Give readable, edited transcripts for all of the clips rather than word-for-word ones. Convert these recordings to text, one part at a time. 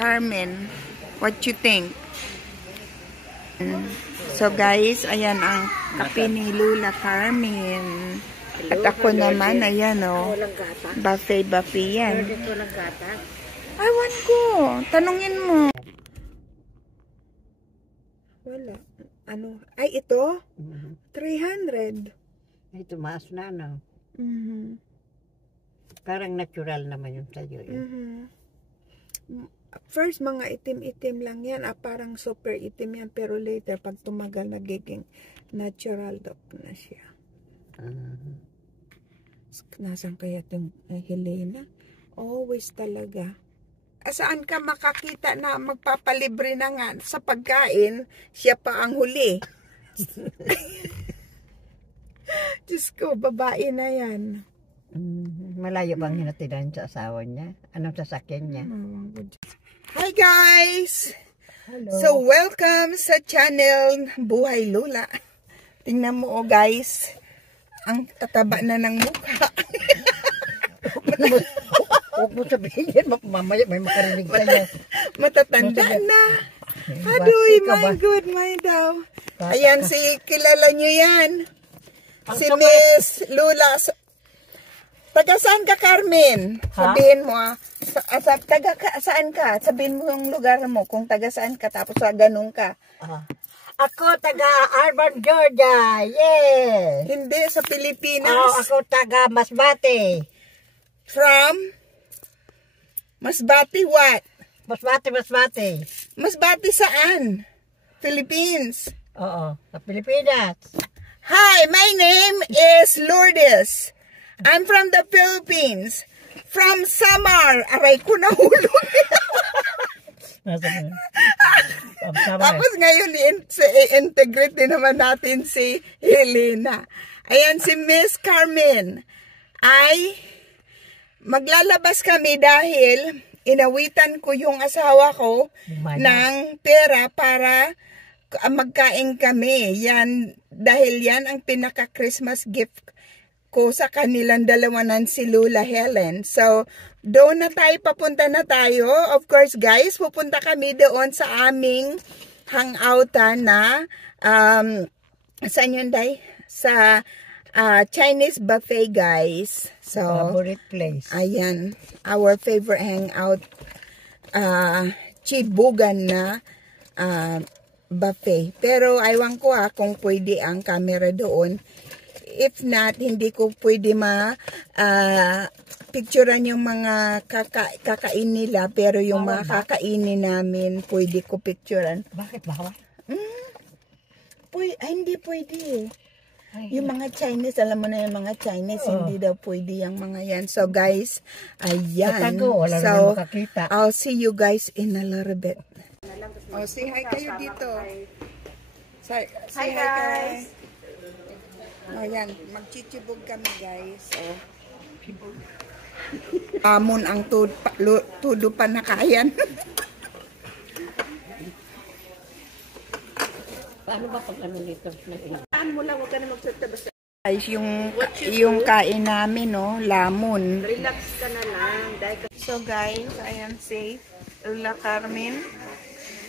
Carmen. What you think? So guys, ayan ang kape ni Lola Carmen. At ako naman, ayan o. Buffet yan. Awan ko. Tanungin mo. Wala. Ano? Ay, ito? 300. Ay, tumaas na, no? Parang natural naman yung tayo. First, mga itim-itim lang yan. Parang super itim yan. Pero later, pag tumagal, nagiging natural na siya. Nasaan kaya itong Helena? Always talaga. Saan ka makakita na magpapalibre na nga sa pagkain? Siya pa ang huli. Diyos ko, babae na yan. Malayo bang hinatidan sa asawa niya? Anong sasakyan niya? Hi guys! Hello. So welcome sa channel Buhay Lola. Tingnan mo guys, ang tataba na ng mukha. Huwag mo sabihin yan, mamaya may makarinig sa'yo. Matatanda na. Adoy, my good, my daw. Ayan, kilala nyo yan. Si Miss Lola. Taga saan ka, Carmen? Sabihin mo saan ka? Sabihin mo yung lugar mo, kung taga saan ka, tapos ganun ka. Ako taga Arban, Georgia. Yeah. Hindi, sa Pilipinas. Ako taga Masbate. From? Masbate what? Masbate. Masbate saan? Philippines. Oo, sa Pilipinas. Hi, my name is Lourdes. I'm from the Philippines. From Samar. Aray ko na hulog. Tapos ngayon, i-integrate din naman natin si Helena. Ayan si Miss Carmen. Ay, maglalabas kami dahil inawitan ko yung asawa ko ng pera para magkain kami. Yan, dahil yan ang pinaka-Christmas gift ko sa kanilang dalawa ng si Lola Helen. So, doon na tayo, papunta na tayo. Of course, guys, pupunta kami doon sa aming hangoutan na, saan yun, Day? Sa Chinese buffet, guys. So, favorite place. Ayan, our favorite hangout, Chibugan na buffet. Pero, aywan ko kung pwede ang camera doon. If not, hindi ko pwede picturean yung mga kakain nila, pero yung mga kakainin namin, pwede ko picturean. Bakit bawal? Hindi pwede. Yung mga Chinese, alam mo na yung mga Chinese, hindi daw pwede yung mga yan. So guys, ayan. So, I'll see you guys in a little bit. Say hi kayo dito. Say hi guys. Ayan, magchichibog kami guys. Amon ang tudo pa nakayan. Paano ba pag ano dito? Saan mo lang, huwag ka na magsatabas. Guys, yung kain namin, no, lamon. Relax ka na lang. So guys, ayan si Lola Carmen.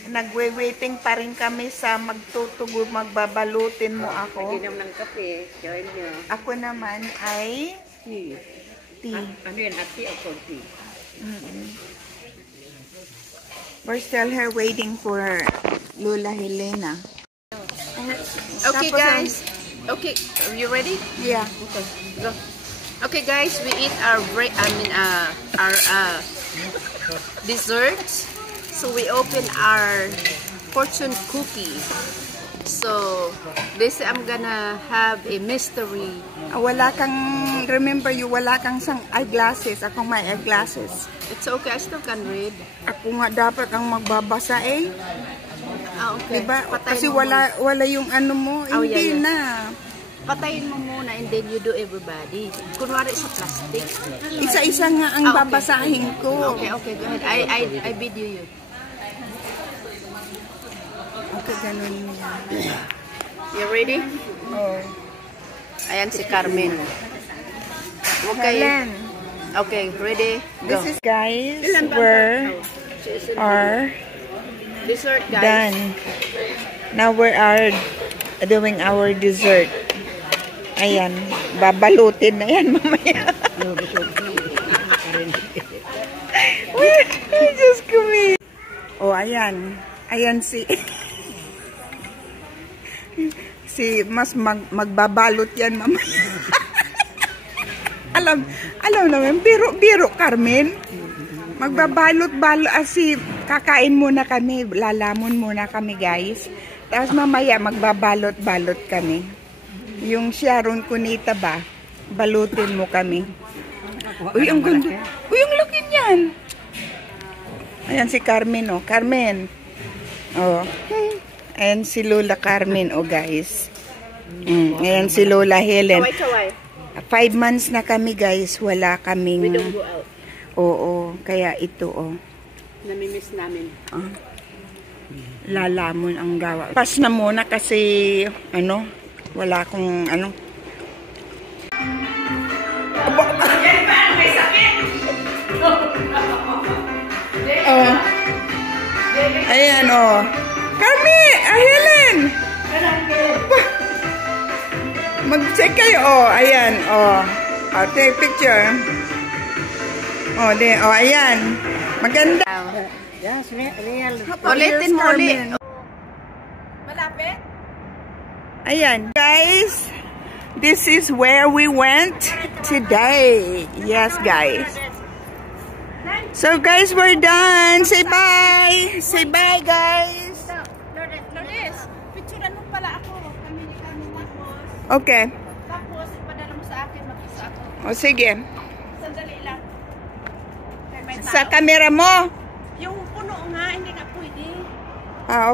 Nagwe-waiting pa rin kami sa magtutugo, magbabalutin mo ako. Inom ng kape, join nyo. Ako naman ay tea. Ano yun, tea o coffee? We're still here waiting for Lola Helena. Okay guys, okay, are you ready? Yeah. Okay, go. Okay guys, we eat our desserts. So we open our fortune cookie. So this I'm gonna have a mystery. Wala kang, remember you, wala kang eyeglasses. Ako may eyeglasses. It's okay, I still can read. Ako nga dapat ang magbabasa eh. Okay. Diba? Kasi wala yung ano mo, hindi na. Patayin mo muna and then you do everybody. Kunwari sa plastic. Isa-isa nga ang babasahin ko. Okay, go ahead. I video you. Okay, ganun yan. You ready? Oh. Ayan si Carmen. Okay. Helen. Okay, ready? Go. This is guys, we're are Dessert, guys. done. Now we are doing our dessert. Ayan, babalutin na yan mamaya. Just come. Oh, ayan. Ayan si mas magbabalot yan mamaya. alam naman, biro Carmen. Magbabalot kakain muna kami, lalamon muna kami, guys. Tapos mamaya magbabalot kami. Yung Sharon Cunita ba? Balutin mo kami. Uy, ang ganda. Uy, ang laki niyan. Ayan si Carmen, oh. Carmen. Oh. Ayan si Lola Carmen, oh, guys. Ayan si Lola Helen. 5 months na kami, guys. Wala kaming... We don't go out. Oo, kaya ito, oh. Namimiss namin. Lalamon ang gawa. Pas na muna kasi, wala akong, Oh. Ayan, oh. Carmi! Helen! Mag-check kayo, oh. Ayan, oh. Oh, take picture. Oh, ayan. Maganda. Yes, real. Ulitin mo ulit. Malapit? Ayan. Guys, this is where we went today. Yes, guys. So, guys, we're done. Say bye. Say bye, guys. Lourdes, picturean mo pala ako. Kami tapos. Okay. Tapos, ipadala mo sa akin. Mag-isa ako. O, sige. Sandali lang. Sa camera mo. Yung puno nga, hindi na pwede. Ah, okay.